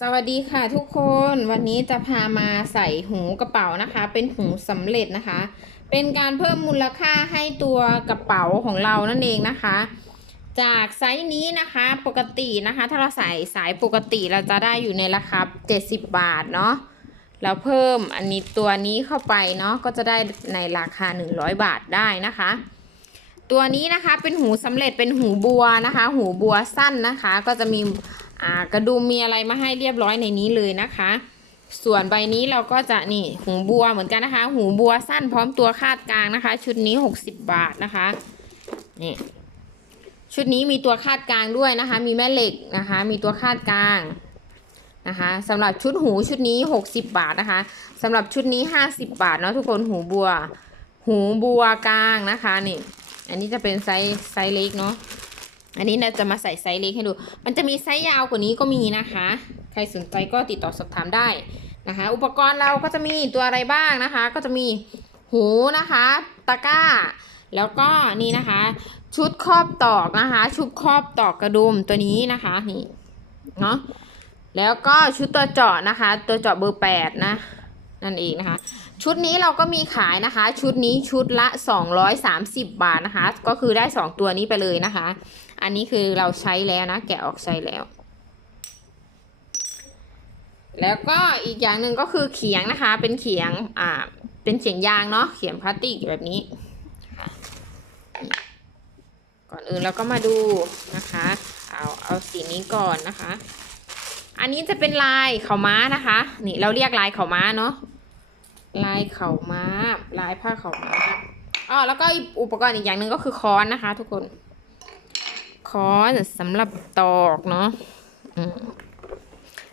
สวัสดีค่ะทุกคนวันนี้จะพามาใส่หูกระเป๋านะคะ เป็นหูสำเร็จนะคะ เป็นการเพิ่มมูลค่าให้ตัวกระเป๋าของเรานั่นเองนะคะ จากไซส์นี้นะคะปกตินะคะ ถ้าเราใส่สายปกติเราจะได้อยู่ในราคา70 บาทเนาะแล้วเพิ่มอันนี้ตัวนี้เข้าไปเนาะก็จะได้ในราคา 100 บาทได้นะคะ ตัวนี้นะคะเป็นหูสำเร็จเป็นหูบัวนะคะ หูบัวสั้นนะคะ ก็จะมี อ่ากระดุมมีอะไรมาให้เรียบร้อยในนี้เลยนะคะ ส่วนใบนี้เราก็จะนี่หูบัวเหมือนกันนะคะ หูบัวสั้นพร้อมตัวคาดกลางนะคะ ชุดนี้ 60 บาทนะคะนี่ชุดนี้มีตัวคาดกลางด้วยนะคะ มีแม่เหล็กนะคะ มีตัวคาดกลางนะคะสำหรับชุดหูชุดนี้ 60 บาทนะคะสำหรับชุดนี้ 50 บาทเนาะทุกคนหูบัว หูบัวกลางนะคะนี่ อันนี้จะเป็นไซส์ไซส์เล็กเนาะ อันนี้เราจะมาใส่ไซส์เล็กให้ดู มันจะมีไซส์ยาวกว่านี้ก็มีนะคะ ใครสนใจก็ติดต่อสอบถามได้นะคะ อุปกรณ์เราก็จะมีตัวอะไรบ้างนะคะ ก็จะมีหูนะคะ ตะกร้า แล้วก็นี่นะคะ ชุดครอบตอกนะคะ ชุดครอบตอกกระดุมตัวนี้นะคะนี่เนาะแล้วก็ชุดตัวเจาะนะคะ ตัวเจาะเบอร์แปดนะ นั่นเองนะคะ ชุดนี้เราก็มีขายนะคะ ชุดนี้ชุดละ 230 บาทนะคะ ก็คือได้ 2 ตัวนี้ไปเลยนะคะ อันนี้คือเราใช้แล้วนะ แกะออกใช้แล้ว แล้วก็อีกอย่างหนึ่งก็คือเขียงนะคะ เป็นเขียงอ่าเป็นเขียงยางเนาะเขียงพลาสติกแบบนี้ ก่อนอื่นเราก็มาดูนะคะ เอาเอาสีนี้ก่อนนะคะอันนี้จะเป็นลายเข่าม้านะคะ นี่เราเรียกลายเข่าม้าเนาะ ลายเข่าม้า ลายผ้าเข่าม้าอ๋อแล้วก็อุปกรณ์อีกอย่างหนึ่งก็คือค้อนนะคะ ทุกคน ค้อนสำหรับตอกเนาะ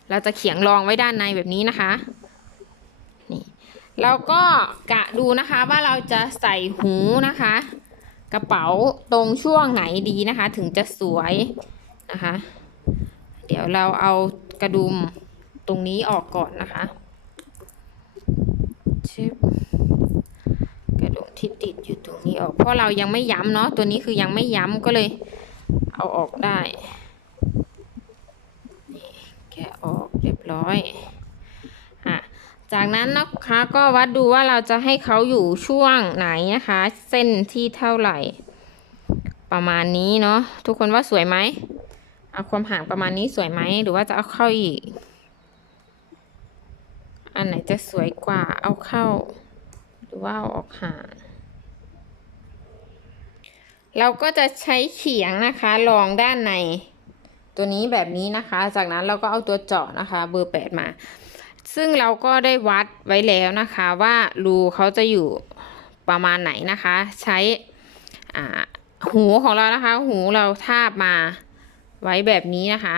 เราจะเขียงรองไว้ด้านในแบบนี้นะคะ นี่เราก็กะดูนะคะว่าเราจะใส่หูนะคะ กระเป๋าตรงช่วงไหนดีนะคะ ถึงจะสวยนะคะ เดี๋ยวเราเอากระดุมตรงนี้ออกก่อนนะคะ ชึบกระดุมที่ติดอยู่ตรงนี้ออก เพราะเรายังไม่ย้ำเนาะตัวนี้คือยังไม่ย้ำก็เลย เอาออกได้นี่แกะออกเรียบร้อยอะจากนั้นนะคะก็วัดดูว่าเราจะให้เขาอยู่ช่วงไหนนะคะ เส้นที่เท่าไหร่ ประมาณนี้เนาะทุกคนว่าสวยไหมเอาความห่างประมาณนี้สวยไหมหรือว่าจะเอาเข้าอีก อันไหนจะสวยกว่าเอาเข้า หรือว่าเอาออกห่างเราก็จะใช้เขียงนะคะรองด้านใน ตัวนี้แบบนี้นะคะ จากนั้นเราก็เอาตัวเจาะนะคะ เบอร์แปดมา ซึ่งเราก็ได้วัดไว้แล้วนะคะว่ารูเขาจะอยู่ประมาณไหนนะคะ ใช้หูของเรานะคะ หูเราทาบมาไว้แบบนี้นะคะ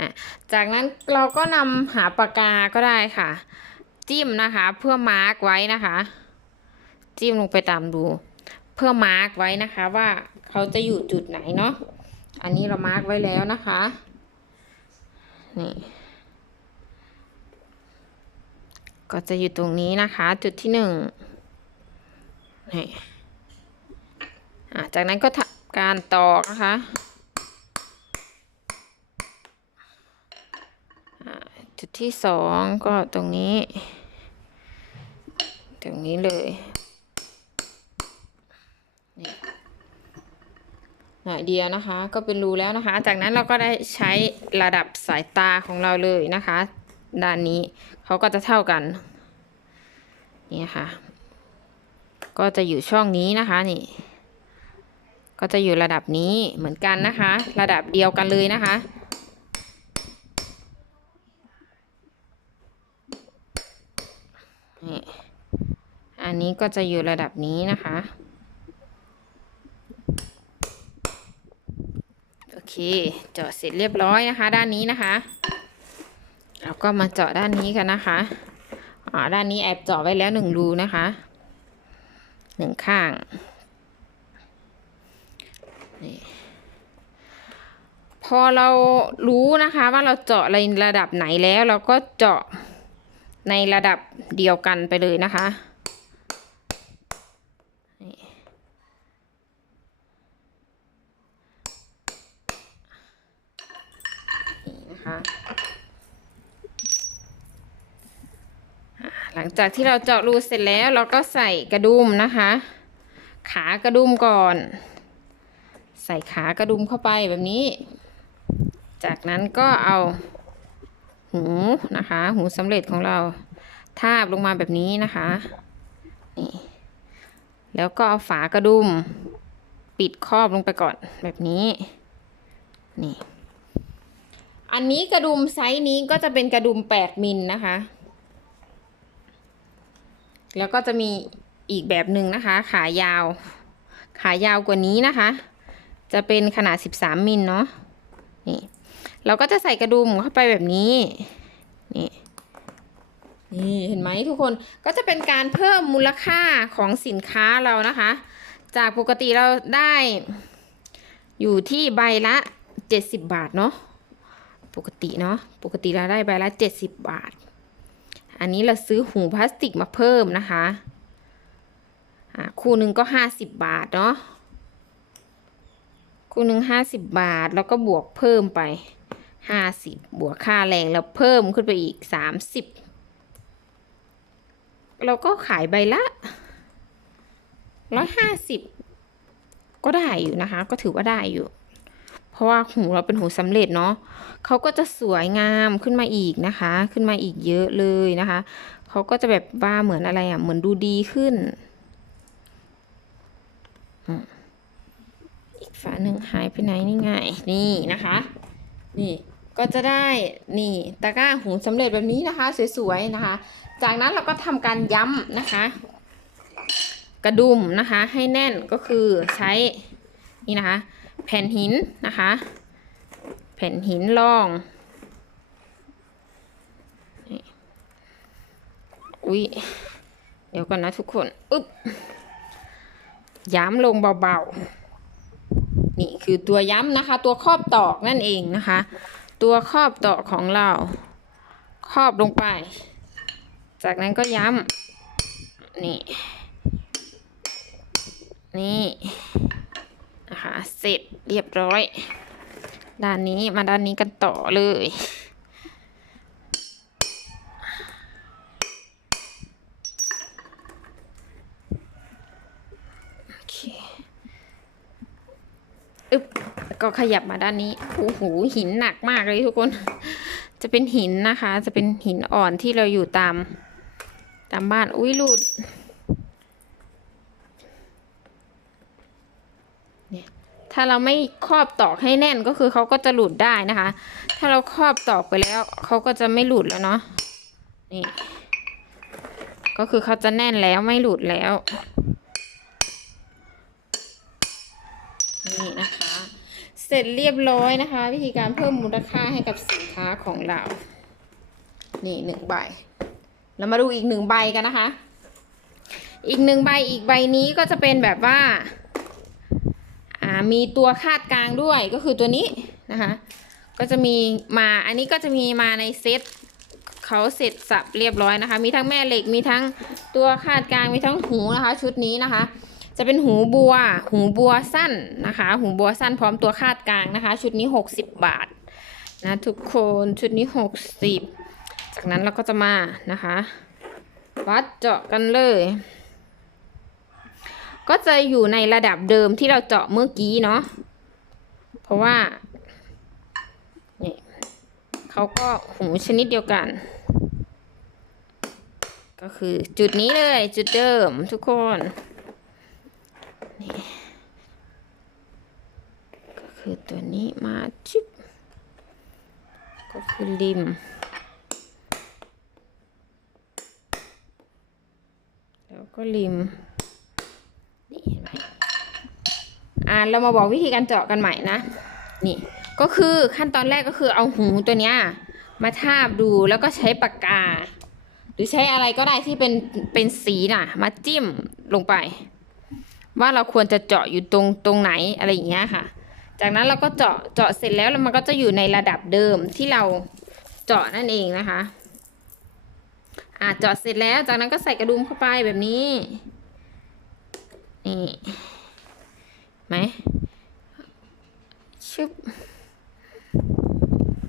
อะจากนั้นเราก็นำหาปากกาก็ได้ค่ะ จิ้มนะคะเพื่อมาร์กไว้นะคะ จิ้มลงไปตามดู เพื่อมาร์กไว้นะคะว่าเขาจะอยู่จุดไหนเนาะอันนี้เรามาร์กไว้แล้วนะคะนี่ก็จะอยู่ตรงนี้นะคะ จุดที่หนึ่งนี่จากนั้นก็ทำการตอกนะคะ จุดที่สองก็ตรงนี้ ตรงนี้เลยนี่หน่อยเดียวนะคะ ก็เป็นรูแล้วนะคะ จากนั้นเราก็ได้ใช้ระดับสายตาของเราเลยนะคะ ด้านนี้เขาก็จะเท่ากัน นี่ค่ะ ก็จะอยู่ช่องนี้นะคะนี่ ก็จะอยู่ระดับนี้เหมือนกันนะคะ ระดับเดียวกันเลยนะคะ อันนี้ก็จะอยู่ระดับนี้นะคะ โอเค เจาะเสร็จเรียบร้อยนะคะ ด้านนี้นะคะเราก็มาเจาะด้านนี้กันนะคะอ่าด้านนี้แอบเจาะไว้แล้วหนึ่งรูนะคะหนึ่งข้างนี่พอเรารู้นะคะว่าเราเจาะในระดับไหนแล้ว เราก็เจาะในระดับเดียวกันไปเลยนะคะนี่นี่นะคะ หลัง จากที่เราเจาะรูเสร็จแล้วเราก็ใส่กระดุมนะคะ ขากระดุมก่อน ใส่ขากระดุมเข้าไปแบบนี้ จากนั้นก็เอาหูนะคะ หูสำเร็จของเราทาบลงมาแบบนี้นะคะนี่แล้วก็เอาฝากระดุมปิดครอบลงไปก่อนแบบนี้นี่อันนี้กระดุมไซส์นี้ก็จะเป็นกระดุม 8 มิลนะคะ แล้วก็จะมีอีกแบบหนึ่งนะคะ ขายาว ขายาวกว่านี้นะคะ จะเป็นขนาด 13 มิลเนาะนี่เราก็จะใส่กระดุมเข้าไปแบบนี้นี่นี่เห็นไหมทุกคนก็จะเป็นการเพิ่มมูลค่าของสินค้าเรานะคะ จากปกติเราได้อยู่ที่ใบละ 70 บาทเนาะปกติเนาะปกติเราได้ใบละ 70 บาท อันนี้เราซื้อหูพลาสติกมาเพิ่มนะคะคู่หนึ่งก็50บบาทเนาะคู่หนึ่ง50บบาทแล้วก็บวกเพิ่มไป50บบวกค่าแรงแล้วเพิ่มขึ้นไปอีก30เราก็ขายใบละ150ก็ได้อยู่นะคะ ก็ถือว่าได้อยู่ เพราะว่าหูเราเป็นหูสำเร็จเนาะเขาก็จะสวยงามขึ้นมาอีกนะคะ ขึ้นมาอีกเยอะเลยนะคะเขาก็จะแบบว่าเหมือนอะไรอะเหมือนดูดีขึ้นอีกฝาหนึ่งหายไปไหนนี่ไงนี่นะคะ นี่ก็จะได้นี่ตะกร้าหูสำเร็จแบบนี้นะคะ สวยๆนะคะ จากนั้นเราก็ทำการย้ำนะคะ กระดุมนะคะให้แน่นก็คือใช้นี่นะคะ แผ่นหินนะคะ แผ่นหินรอง อุ๊ยเดี๋ยวก่อนนะทุกคน อึ๊บย้ำลงเบาๆ นี่คือตัวย้ำนะคะ ตัวครอบตอกนั่นเองนะคะ ตัวครอบตอกของเรา ครอบลงไป จากนั้นก็ย้ำนี่ นี่ นะคะ เสร็จเรียบร้อย ด้านนี้มาด้านนี้กันต่อเลย โอเคอึ๊บแล้วก็ขยับมาด้านนี้ โอ้โห หินหนักมากเลยทุกคน จะเป็นหินนะคะ จะเป็นหินอ่อนที่เราอยู่ตาม ตามบ้าน อุ้ยหลุด ถ้าเราไม่ครอบตอกให้แน่นก็คือเขาก็จะหลุดได้นะคะ ถ้าเราครอบตอกไปแล้วเขาก็จะไม่หลุดแล้วเนาะนี่ก็คือเขาจะแน่นแล้วไม่หลุดแล้วนี่นะคะ เสร็จเรียบร้อยนะคะ วิธีการเพิ่มมูลค่าให้กับสินค้าของเรา นี่หนึ่งใบเรามาดูอีกหนึ่งใบกันนะคะ อีกหนึ่งใบอีกใบนี้ก็จะเป็นแบบว่า มีตัวคาดกลางด้วยก็คือตัวนี้นะคะ ก็จะมีมาอันนี้ก็จะมีมาในเซตเขาเสร็จสับเรียบร้อยนะคะ มีทั้งแม่เหล็กมีทั้งตัวคาดกลางมีทั้งหูนะคะ ชุดนี้นะคะ จะเป็นหูบัว หูบัวสั้นนะคะ หูบัวสั้นพร้อมตัวคาดกลางนะคะ ชุดนี้ 60 บาทนะทุกคนชุดนี้ 60 จากนั้นเราก็จะมานะคะ วัดเจาะกันเลย ก็จะอยู่ในระดับเดิมที่เราเจาะเมื่อกี้เนาะ เพราะว่านี่เขาก็หูชนิดเดียวกัน ก็คือจุดนี้เลยจุดเดิมทุกคนนี่ก็คือตัวนี้มาชิบก็คือริม แล้วก็ริม นี่เห็นไหม อ่าเรามาบอกวิธีการเจาะกันใหม่นะ นี่ก็คือขั้นตอนแรกก็คือเอาหูตัวเนี้ยมาทาบดูแล้วก็ใช้ปากกา หรือใช้อะไรก็ได้ที่เป็นเป็นสีน่ะ มาจิ้มลงไป ว่าเราควรจะเจาะอยู่ตรงตรงไหนอะไรอย่างเงี้ยค่ะ จากนั้นเราก็เจาะเจาะเสร็จแล้วแล้วมันก็จะอยู่ในระดับเดิมที่เราเจาะนั่นเองนะคะอ่าเจาะเสร็จแล้วจากนั้นก็ใส่กระดุมเข้าไปแบบนี้นี่ ไหมชึบ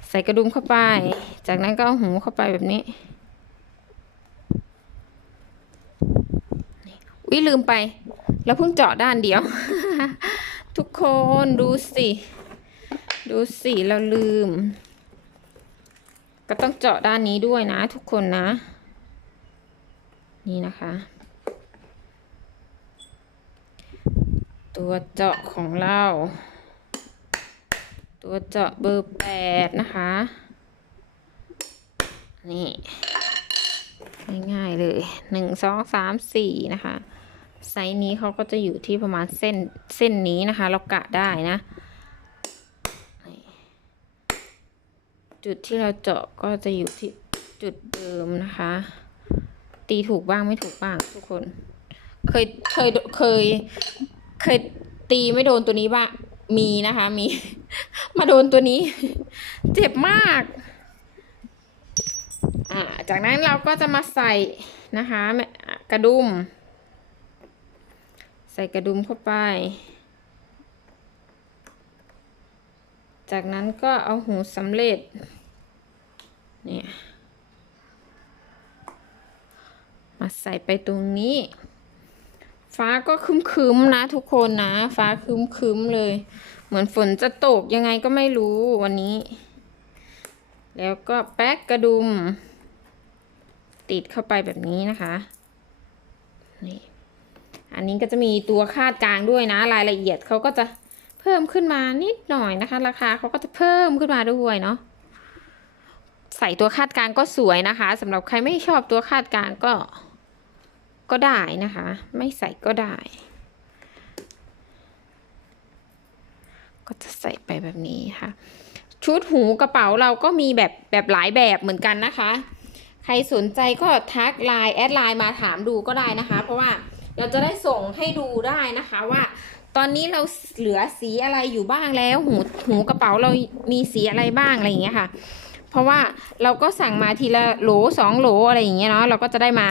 ใส่กระดุมเข้าไป จากนั้นก็เอาหูเข้าไปแบบนี้วิลืมไป แล้วเพิ่งเจาะด้านเดียว ทุกคนดูสิ ดูสิเราลืม ก็ต้องเจาะด้านนี้ด้วยนะ ทุกคนนะ นี่นะคะ ตัวเจาะของเรา ตัวเจาะเบอร์แปดนะคะ นี่ง่ายๆเลยหนึ่งสองสามสี่นะคะ ไซส์นี้เขาก็จะอยู่ที่ประมาณเส้นเส้นนี้นะคะ เรากะได้นะ จุดที่เราเจาะก็จะอยู่ที่จุดเดิมนะคะ ตีถูกบ้างไม่ถูกบ้างทุกคน เคยเคยเคย เคยตีไม่โดนตัวนี้บ้างมีนะคะ มี มาโดนตัวนี้ เจ็บมาก อ่า จากนั้นเราก็จะมาใส่นะคะแม่อะกระดุม ใส่กระดุมเข้าไป จากนั้นก็เอาหูสำเร็จ เนี่ย มาใส่ไปตรงนี้ ฟ้าก็คึ้มๆนะทุกคนนะ ฟ้าคึ้มๆเลย เหมือนฝนจะตกยังไงก็ไม่รู้วันนี้ แล้วก็แป๊กกระดุม ติดเข้าไปแบบนี้นะคะนี่อันนี้ก็จะมีตัวคาดกลางด้วยนะ รายละเอียดเขาก็จะเพิ่มขึ้นมานิดหน่อยนะคะ ราคาเขาก็จะเพิ่มขึ้นมาด้วยเนาะใส่ตัวคาดกลางก็สวยนะคะสำหรับใครไม่ชอบตัวคาดกลางก็ ก็ได้นะคะ ไม่ใส่ก็ได้ ก็จะใส่ไปแบบนี้ค่ะ ชุดหูกระเป๋าเราก็มีแบบแบบหลายแบบเหมือนกันนะคะ ใครสนใจก็ทักไลน์แอดไลน์มาถามดูก็ได้นะคะ เพราะว่าเราจะได้ส่งให้ดูได้นะคะว่า ตอนนี้เราเหลือสีอะไรอยู่บ้างแล้ว หูหูกระเป๋าเรามีสีอะไรบ้างอะไรอย่างเงี้ยค่ะ เพราะว่าเราก็สั่งมาทีละโหลสองโหลอะไรอย่างเงี้ยเนาะเราก็จะได้มา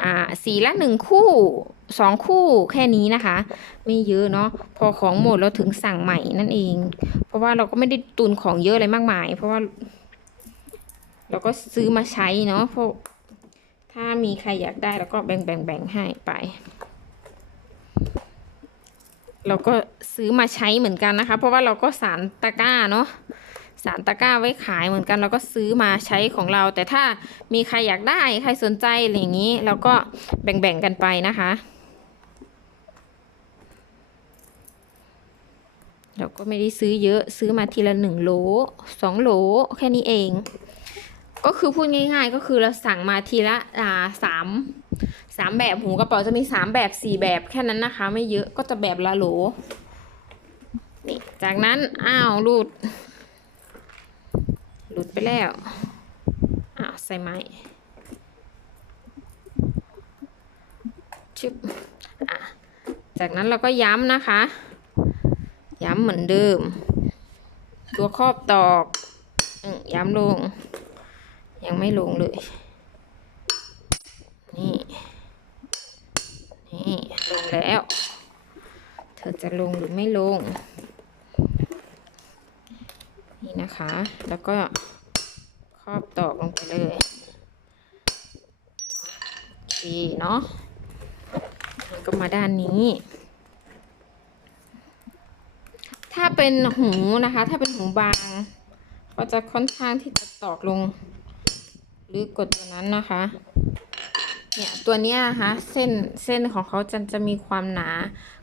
อ่าสีละหนึ่งคู่สองคู่แค่นี้นะคะ ไม่เยอะเนาะพอของหมดเราถึงสั่งใหม่นั่นเอง เพราะว่าเราก็ไม่ได้ตุนของเยอะอะไรมากมาย เพราะว่า เราก็ซื้อมาใช้เนาะเพราะถ้ามีใครอยากได้เราก็แบ่งแบ่งแบ่งให้ไป เราก็ซื้อมาใช้เหมือนกันนะคะ เพราะว่าเราก็สารตะกร้าเนาะ สารตะกร้าไว้ขายเหมือนกันเราก็ซื้อมาใช้ของเรา แต่ถ้ามีใครอยากได้ใครสนใจอะไรอย่างนี้เราก็แบ่งๆกันไปนะคะเราก็ไม่ได้ซื้อเยอะซื้อมาทีละหนึ่งโหลสองโหลแค่นี้เอง ก็คือพูดง่าย ๆ ก็คือเราสั่งมาทีละอ่าสามสามแบบหูกระเป๋าจะมีสามแบบสี่แบบแค่นั้นนะคะ ไม่เยอะก็จะแบบละโหลนี่จากนั้นอ้าวลุดหลุด ไปแล้วอ้าวใส่ไม้ชึบอะจากนั้นเราก็ย้ำนะคะ ย้ำเหมือนเดิม ตัวครอบตอกย้ำลง ยังไม่ลงเลย นี่ นี่ลงแล้ว เธอจะลงหรือไม่ลง นี่นะคะ แล้วก็ ครอบตอกลงไปเลยโอเคเนาะก็มาด้านนี้ ถ้าเป็นหูนะคะ ถ้าเป็นหูบาง ก็จะค่อนข้างที่จะตอกลง หรือกดตัวนั้นนะคะ เนี่ยตัวเนี้ยนะคะเส้นเส้นของเขาจะจะมีความหนา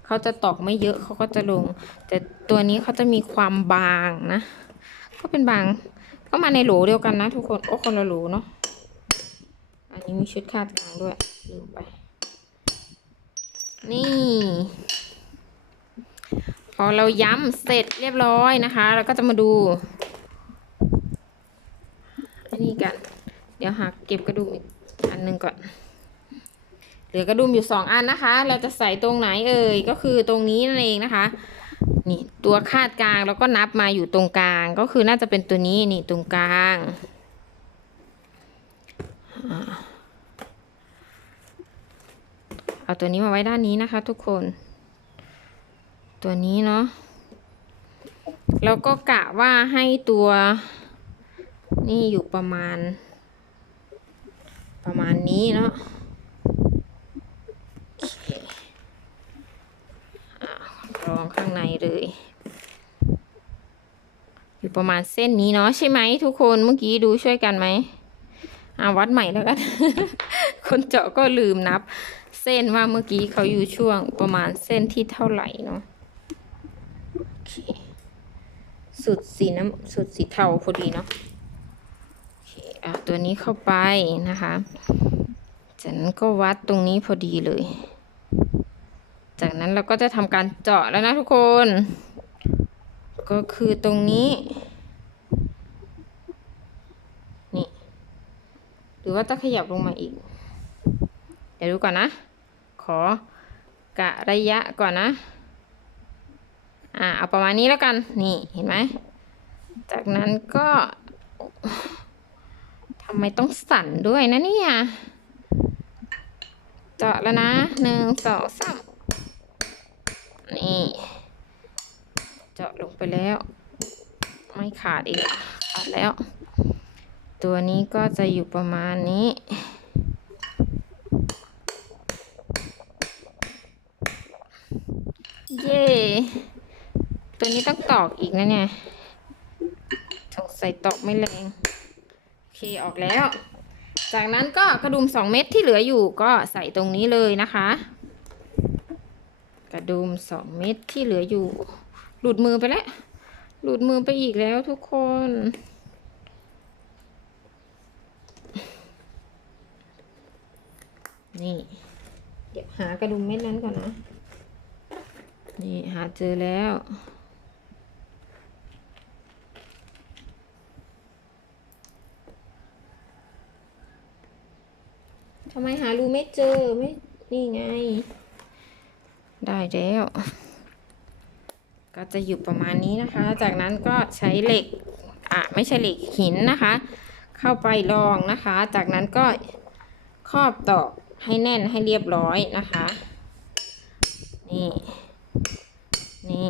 เขาจะตอกไม่เยอะเขาก็จะลง แต่ตัวนี้เขาจะมีความบางนะ ก็เป็นบาง ก็มาในโหลเดียวกันนะทุกคน โอ้คนละโหลเนาะ อันนี้มีชุดคาดกลางด้วยลืมไป นี่ พอเราย้ำเสร็จเรียบร้อยนะคะ เราก็จะมาดูอันนี้กัน เดี๋ยวหาเก็บกระดุมอีกอันหนึ่งก่อน เหลือกระดุมอยู่สองอันนะคะ เราจะใส่ตรงไหนเอ่ย ก็คือตรงนี้นั่นเองนะคะ นี่ตัวคาดกลางแล้วก็นับมาอยู่ตรงกลางก็คือน่าจะเป็นตัวนี้นี่ตรงกลาง เอาตัวนี้มาไว้ด้านนี้นะคะทุกคน ตัวนี้เนาะแล้วก็กะว่าให้ตัว นี่อยู่ประมาณ ประมาณนี้เนาะโอเค ลองข้างในเลย อยู่ประมาณเส้นนี้เนาะใช่ไหมทุกคนเมื่อกี้ดูช่วยกันไหมอาวัดใหม่แล้วกัน คนเจาะก็ลืมนับ เส้นว่าเมื่อกี้เขาอยู่ช่วงประมาณเส้นที่เท่าไหร่เนาะสุดสีน้ำสุดสีเทาพอดีเนาะเอะตัวนี้เข้าไปนะคะจากนั้นก็วัดตรงนี้พอดีเลย จากนั้นเราก็จะทำการเจาะแล้วนะทุกคน ก็คือตรงนี้ นี่ หรือว่าจะขยับลงมาอีก เดี๋ยวดูก่อนนะ ขอกะระยะก่อนนะ อ่าเอาประมาณนี้แล้วกัน นี่เห็นไหม จากนั้นก็ทำไมต้องสั่นด้วยนะเนี่ย เจาะแล้วนะหนึ่งสองสาม นี่ เจาะลงไปแล้ว ไม่ขาดอีกขาดแล้ว ตัวนี้ก็จะอยู่ประมาณนี้เย่ตัวนี้ต้องตอกอีกนะเนี่ยสงสัยตอกไม่แรง โอเคออกแล้ว จากนั้นก็กระดุมสองเม็ดที่เหลืออยู่ก็ใส่ตรงนี้เลยนะคะ กระดุมสองเม็ดที่เหลืออยู่ หลุดมือไปแล้ว หลุดมือไปอีกแล้วทุกคน นี่ เดี๋ยวหากระดุมเม็ดนั้นก่อนนะ นี่หาเจอแล้วทำไมหารูไม่เจอไม่นี่ไง ได้แล้ว ก็จะอยู่ประมาณนี้นะคะ จากนั้นก็ใช้เหล็กอะไม่ใช่เหล็กหินนะคะ เข้าไปรองนะคะ จากนั้นก็ครอบตอกให้แน่นให้เรียบร้อยนะคะ นี่ นี่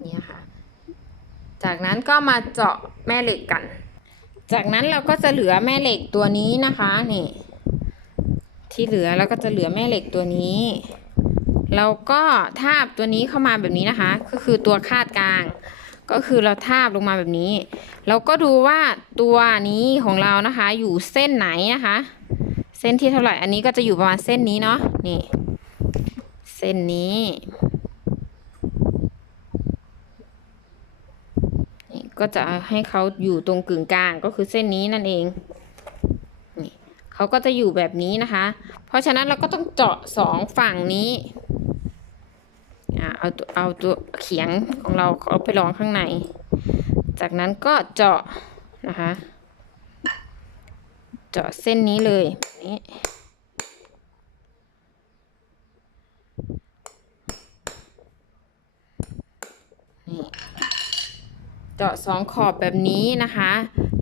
เนี่ยค่ะ จากนั้นก็มาเจาะแม่เหล็กกัน จากนั้นเราก็จะเหลือแม่เหล็กตัวนี้นะคะนี่ที่เหลือเราก็จะเหลือแม่เหล็กตัวนี้เราก็ทาบตัวนี้เข้ามาแบบนี้นะคะ ก็คือตัวคาดกลาง ก็คือเราทาบลงมาแบบนี้ เราก็ดูว่าตัวนี้ของเรานะคะ อยู่เส้นไหนนะคะ เส้นที่เท่าไหร่อันนี้ก็จะอยู่ประมาณเส้นนี้เนาะนี่ เส้นนี้ นี่ ก็จะให้เขาอยู่ตรงกึ่งกลางก็คือเส้นนี้นั่นเองนี่เขาก็จะอยู่แบบนี้นะคะ เพราะฉะนั้นเราก็ต้องเจาะสองฝั่งนี้อ่าเอาตัวเอาตัวเขียงของเราเอาไปรองข้างใน จากนั้นก็เจาะนะคะ เจาะเส้นนี้เลยนี้นี่ เจาะสองขอบแบบนี้นะคะ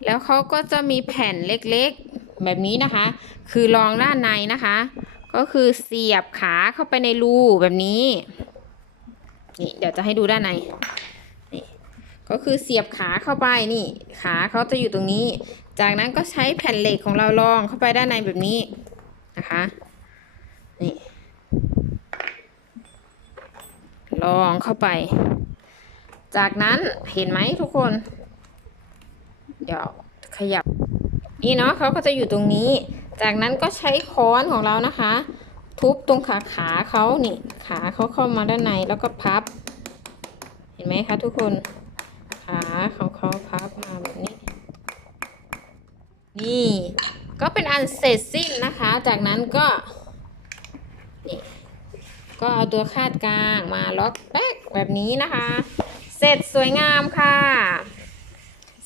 แล้วเขาก็จะมีแผ่นเล็กๆแบบนี้นะคะ คือรองด้านในนะคะ ก็คือเสียบขาเข้าไปในรูแบบนี้นี่เดี๋ยวจะให้ดูด้านในนี่ก็คือเสียบขาเข้าไปนี่ ขาเขาจะอยู่ตรงนี้ จากนั้นก็ใช้แผ่นเหล็กของเรารองเข้าไปด้านในแบบนี้นะคะนี่ลองเข้าไป จากนั้นเห็นไหมทุกคน เดี๋ยวขยับ นี่เนาะเขาก็จะอยู่ตรงนี้ จากนั้นก็ใช้ค้อนของเรานะคะ ทุบตรงขาขาเขานี่ ขาเขาเข้ามาด้านในแล้วก็พับ เห็นไหมคะทุกคน ขาของเขาพับมาแบบนี้ นี่ ก็เป็นอันเสร็จสิ้นนะคะ จากนั้นก็นี่ก็เอาตัวคาดกลางมาล็อกแป๊กแบบนี้นะคะ เสร็จสวยงามค่ะ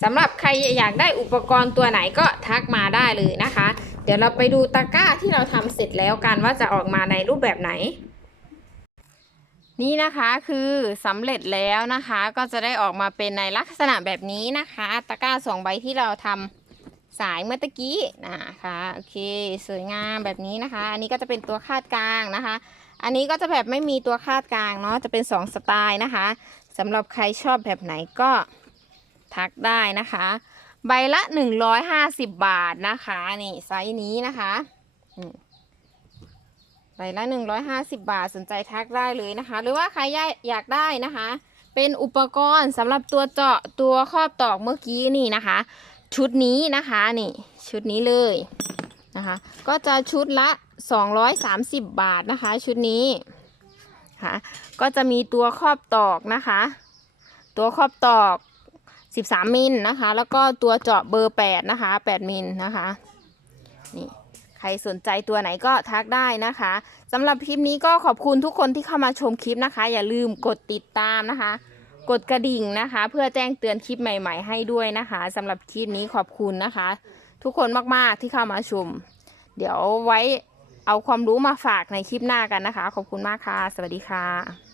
สำหรับใครอยากได้อุปกรณ์ตัวไหนก็ทักมาได้เลยนะคะ เดี๋ยวเราไปดูตะกร้าที่เราทำเสร็จแล้วกันว่าจะออกมาในรูปแบบไหน นี่นะคะคือสำเร็จแล้วนะคะ ก็จะได้ออกมาเป็นในลักษณะแบบนี้นะคะ ตะกร้าสองใบที่เราทำสายเมื่อตะกี้นะคะโอเค สวยงามแบบนี้นะคะ อันนี้ก็จะเป็นตัวคาดกลางนะคะ อันนี้ก็จะแบบไม่มีตัวคาดกลางเนาะจะเป็น 2 สไตล์นะคะ สำหรับใครชอบแบบไหนก็ทักได้นะคะ ใบละ 150 บาทนะคะ นี่ไซส์นี้นะคะใบละ 150 บาทสนใจทักได้เลยนะคะ หรือว่าใครอยากได้นะคะ เป็นอุปกรณ์สำหรับตัวเจาะตัวครอบตอกเมื่อกี้นี่นะคะ ชุดนี้นะคะนี่ชุดนี้เลยนะคะ ก็จะชุดละ 230 บาทนะคะ ชุดนี้ คะ ก็จะมีตัวครอบตอกนะคะ ตัวครอบตอก 13 มิลนะคะ แล้วก็ตัวเจาะเบอร์ 8 นะคะ 8 มิลนะคะนี่ใครสนใจตัวไหนก็ทักได้นะคะสำหรับคลิปนี้ก็ขอบคุณทุกคนที่เข้ามาชมคลิปนะคะ อย่าลืมกดติดตามนะคะ กดกระดิ่งนะคะ เพื่อแจ้งเตือนคลิปใหม่ ๆ ให้ด้วยนะคะสำหรับคลิปนี้ขอบคุณนะคะ ทุกคนมากๆที่เข้ามาชม เดี๋ยวไว้ เอาความรู้มาฝากในคลิปหน้ากันนะคะ ขอบคุณมากค่ะ สวัสดีค่ะ